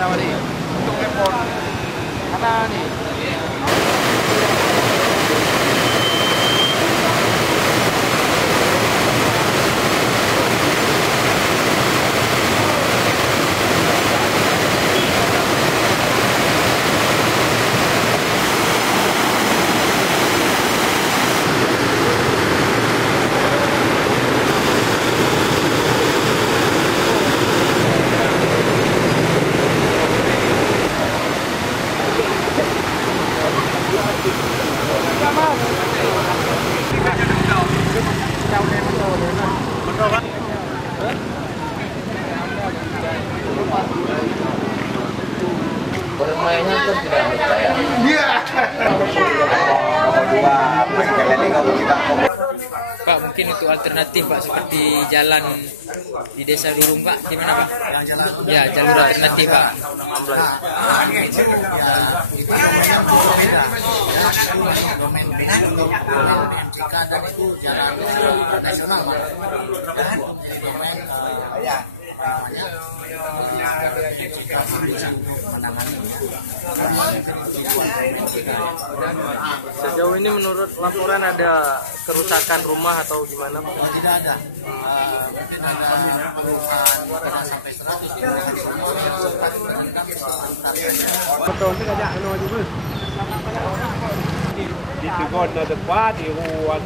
berapa nih? Untuk repot. Karena nih. Permainnya kan tidak percaya. Pak, mungkin untuk alternatif Pak seperti jalan di Desa Durung Pak, gimana Pak? Ya, jalur alternatif Pak. Sejauh ini menurut laporan ada kerusakan rumah atau gimana? Tidak ada. Mungkin ada perusahaan sampai 100 Betul sih kajak juga. Di Tugon ada kuat di Ruwa